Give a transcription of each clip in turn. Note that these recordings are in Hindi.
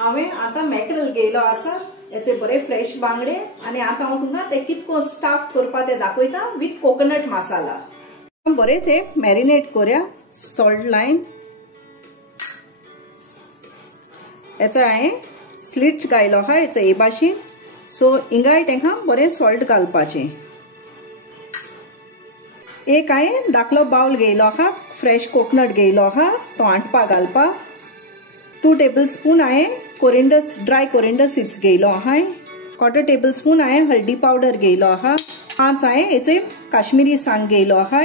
हांवें आतां मॅक्रल घेयलो आसा, याचे बरे फ्रेश बांगडे, आनी आतां हांव तुमकां ते कितको स्टफ करपा ते दाखयता विथ कोकोनट मसाला. बरे ते मॅरिनेट करूया सॉल्ट लायन. याचा हांवें स्लिट्स घायलो आहा याचा हे भाशेन, सो हिंगाय तांकां बरें सॉल्ट घालपाचें. एक हांवें धाकलो बाउल घेयलो आहा, फ्रेश कोकोनट घेयलो आहा, तो हांडपा घालपा. 2 टेबलस्पून हांवें ड्राय कोरिएंडर सीड्स घेयलो आहा. 1/4 टेबलस्पून हांवें हळदी पावडर घेयलो आहा. 5 हांवें हेचे काश्मीरी सांग घेयलो आहा.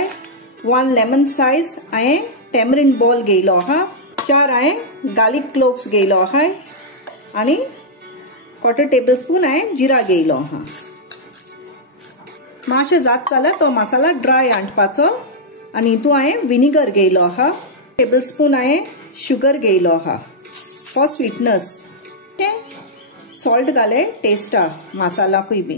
1 लेमन साइज हांवें टॅमरिंड बॉल घेयलो आहा. 4 हांवें गार्लिक क्लोव्स घेयलो आहा आनी 1/4 टेबलस्पून हांवें जिरा घेयलो आहा. मातशें जात जाल्यार तो मसाला ड्राय हाडपाचो आनी हितून हांवें विनेगर घेयलो आहा. टेबलस्पून हांवें शुगर घेयलो आहा फॉर स्वीटनेस. सॉल्ट घाले टेस्टा मसालाकूय बी.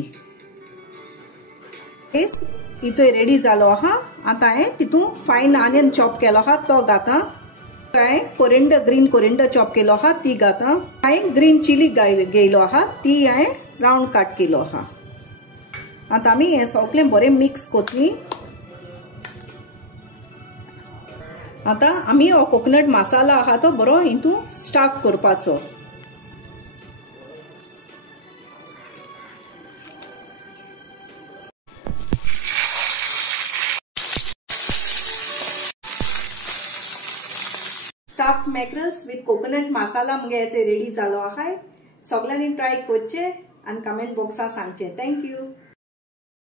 हिचो रेडी जालो आहा. आतां हांवें तितून फायन ऑनियन चॉप केलो आहा तो घाता. हांवें ग्रीन कोरिएंडर चॉप केलो आहा ती घाता. हांवें ग्रीन चिली घेयलो आहा, ती हांवें राउंड कट केलो आहा. आतां आमी हें सगळें बरें मिक्स कोतली. आतां आमी हो कोकोनट मसाला आहा तो बरो हितून स्टफ करपाचो. स्टफ्ड मॅक्रल्स विथ कोकोनट मसाला मुगे हेचे रेडी जालो आहा. सगळ्यांनी ट्राय करचे आनी कमेंट बॉक्सात सांगचे. थँक्यू.